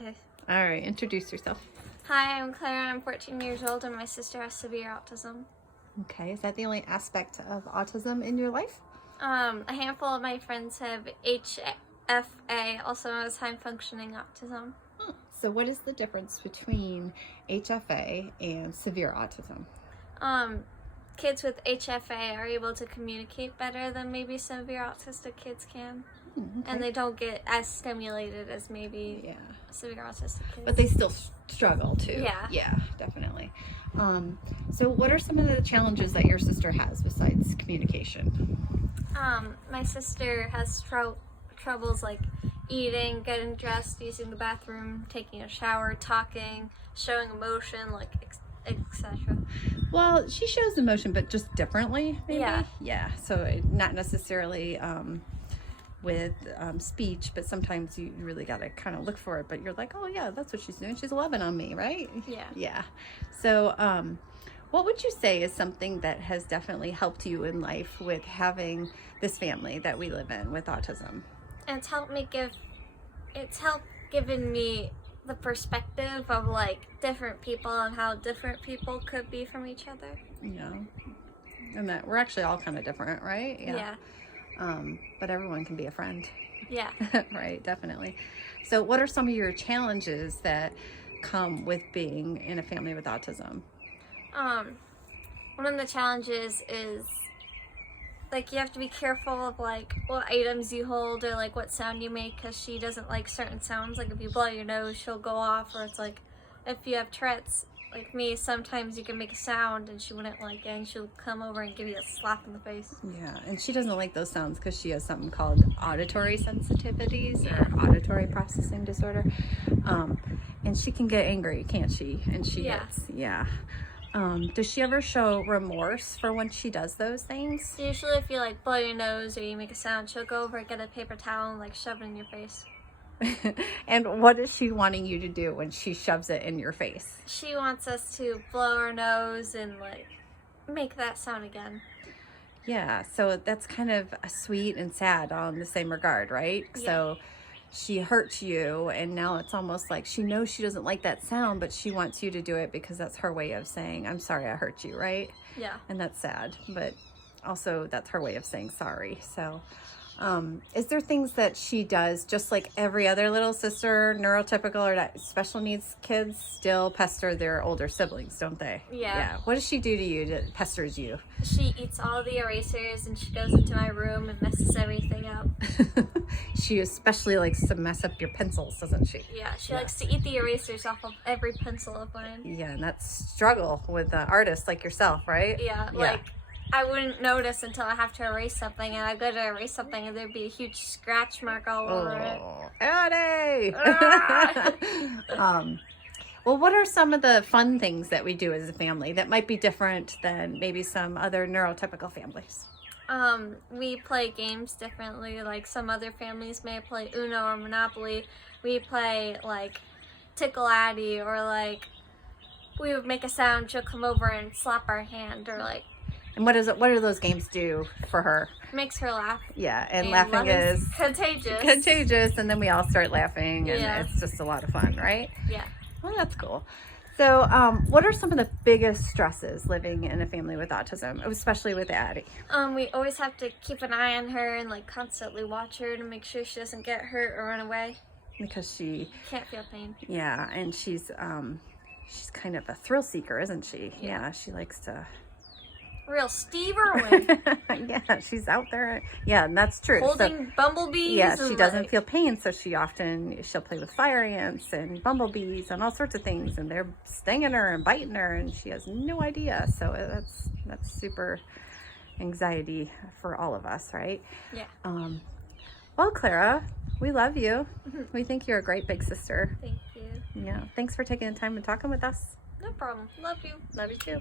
Okay. All right, introduce yourself. Hi, I'm Claire. I'm 14 years old, and my sister has severe autism. Okay, is that the only aspect of autism in your life? A handful of my friends have HFA, also known as high functioning autism. So what is the difference between HFA and severe autism? Kids with HFA are able to communicate better than maybe severe autistic kids can. Okay. And they don't get as stimulated as maybe severe autistic kids. But they still struggle too. Yeah. Yeah, definitely. So what are some of the challenges that your sister has besides communication? My sister has troubles like eating, getting dressed, using the bathroom, taking a shower, talking, showing emotion, like etc. Well, she shows emotion, but just differently, maybe? Yeah, so not necessarily with speech, but sometimes you really got to kind of look for it, but you're like, oh yeah, that's what she's doing. She's loving on me, right? Yeah. Yeah. So what would you say is something that has definitely helped you in life with having this family that we live in with autism? And it's helped giving me the perspective of like different people and how different people could be from each other. Yeah. And that we're actually all kind of different, right? Yeah. But everyone can be a friend. Yeah. Right, definitely. So what are some of your challenges that come with being in a family with autism? One of the challenges is like you have to be careful of like what items you hold or like what sound you make, because she doesn't like certain sounds. Like if you blow your nose, she'll go off. Or it's like if you have Tourette's like me, sometimes you can make a sound and she wouldn't like it, and she'll come over and give you a slap in the face. Yeah, and she doesn't like those sounds because she has something called auditory sensitivities or auditory processing disorder. And she can get angry, can't she? And she gets, does she ever show remorse for when she does those things? Usually if you like blow your nose or you make a sound, she'll go over and get a paper towel and like shove it in your face. And what is she wanting you to do when she shoves it in your face? She wants us to blow our nose and like make that sound again. Yeah, so that's kind of sweet and sad all in the same regard, right? Yeah. So she hurts you, and now it's almost like she knows she doesn't like that sound, but she wants you to do it because that's her way of saying, I'm sorry I hurt you, right? Yeah. And that's sad, but also that's her way of saying sorry. So is there things that she does just like every other little sister, neurotypical or that special needs kids still pester their older siblings, don't they? Yeah. What does she do to you that pesters you? She eats all the erasers and she goes into my room and messes everything up. She especially likes to mess up your pencils, doesn't she? Yeah, she likes to eat the erasers off of every pencil of mine. Yeah, and that's struggle with artists like yourself, right? Yeah, like I wouldn't notice until I have to erase something, and I go to erase something and there'd be a huge scratch mark all over it. Addie! Ah! Well, what are some of the fun things that we do as a family that might be different than maybe some other neurotypical families? We play games differently. Like some other families may play Uno or Monopoly. We play like Tickle Addie, or like we would make a sound, she'll come over and slap our hand, or like. And what do those games do for her? Makes her laugh. Yeah, and laughing is contagious. Contagious, and then we all start laughing, and it's just a lot of fun, right? Yeah. Well, that's cool. So, what are some of the biggest stresses living in a family with autism, especially with Addie? We always have to keep an eye on her and like constantly watch her to make sure she doesn't get hurt or run away. Because she can't feel pain. Yeah, and she's kind of a thrill seeker, isn't she? Yeah, she likes to. Real Steve Irwin. Yeah, she's out there. Yeah, and that's true. Holding bumblebees. Yeah, she doesn't feel pain, so she'll play with fire ants and bumblebees and all sorts of things, and they're stinging her and biting her, and she has no idea. So that's super anxiety for all of us, right? Yeah. Well, Clara, we love you. We think you're a great big sister. Thank you. Yeah. Thanks for taking the time and talking with us. No problem. Love you. Love you too.